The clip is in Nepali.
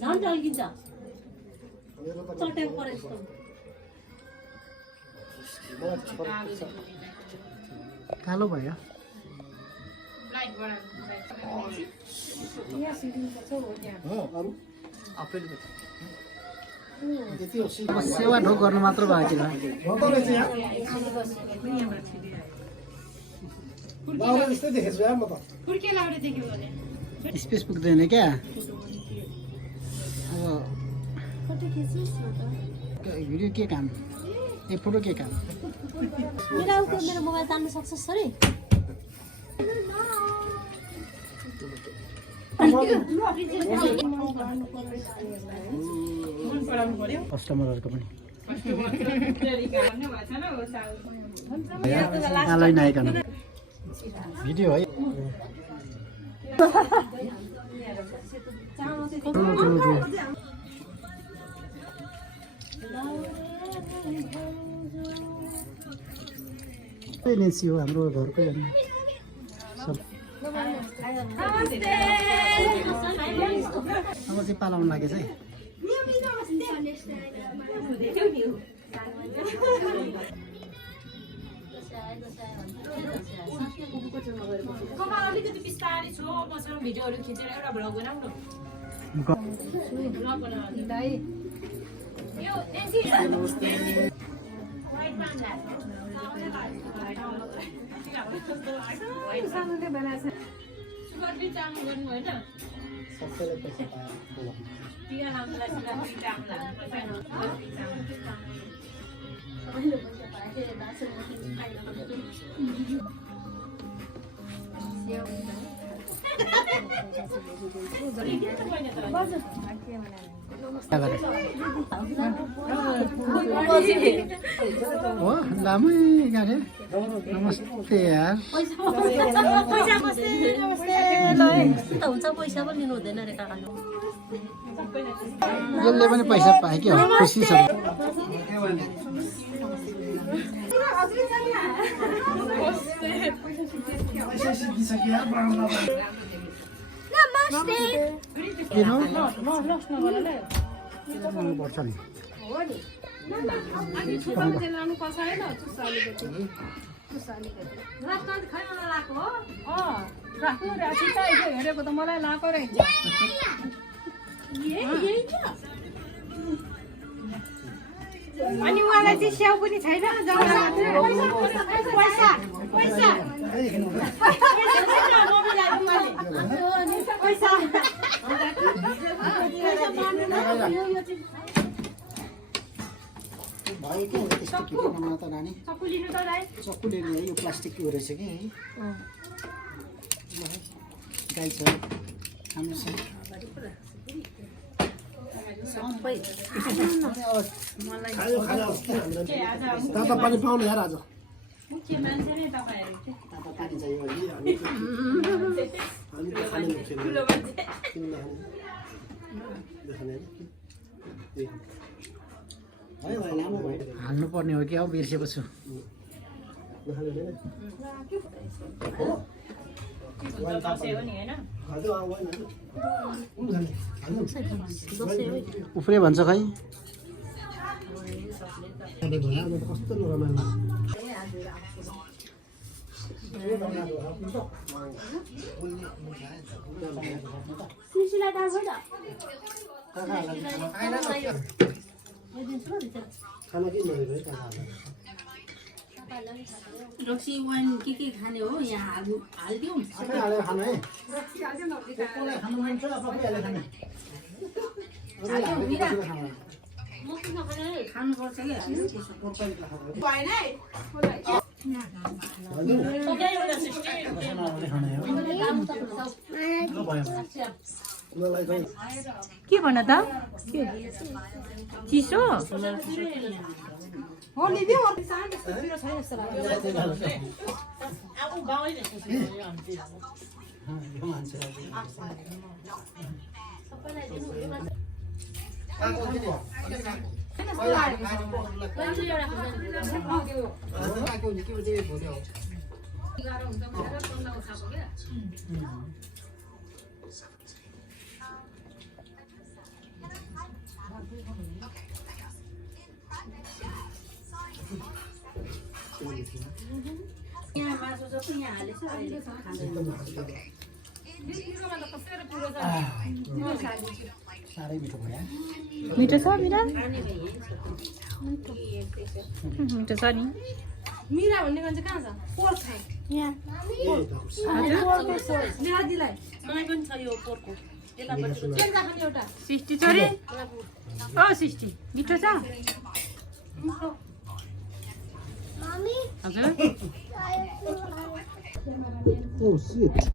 झन् झल्किन्छ चट्याङ परेको कालो भयो सेवा ढोक गर्नु मात्र बाँकी स्पेस पुग्दैन क्या अब भिडियो के काम ए फोटो के काम मेरो मोबाइल तान्नु सक्छ सरी कस्टमरहरूको पनि आलै नआइकन भिडियो है नेसी हो हाम्रो घरकै अब चाहिँ पालाउनु लागेछ है अलिकति बिस्तारै छु मसँग भिडियोहरू खिचेर एउटा भ्लग बनाऊ हो लामै गाडे नमस्ते यार हुन्छ पैसा पनि लिनु हुँदैन रे काका जसले पनि पैसा पाए कि खुसी छ पर्छ नि हेरेको त मलाई लाएको रहेछ अनि उहाँलाई चाहिँ स्याउ पनि छैन भयो के त्यस्तो के बनाउन त नानी चक्कु लिनु है यो प्लास्टिकको रहेछ कि है गाई छ हाम्रो छ ताता पानी पाउनु यार आज मुख्य मान्छे नै तपाईहरु ताता पानी चाहियो हाल्नु पर्ने हो कि अब बिर्सेको छु उफ्रे भन्छ खै रक्सी वाइन के खाने हो यहाँ हालिदिउँ खानुपर्छ के भन त चिसो हो लिदियो यहाँ मासु जस्तो यहाँ हालेछ अहिले खाँदैन साह्रै मिठो भयो मिठो छ मिरा खाने भए मिठो छ नि मिरा भन्ने मान्छे कहाँ छ पोर्क खाए यहाँ मलाई पनि छ यो पोर्कको यतापट्टि केरा खाने एउटा सिस्टी छोरी ओ सिस्टी मिठो छ हजुर ओ सिट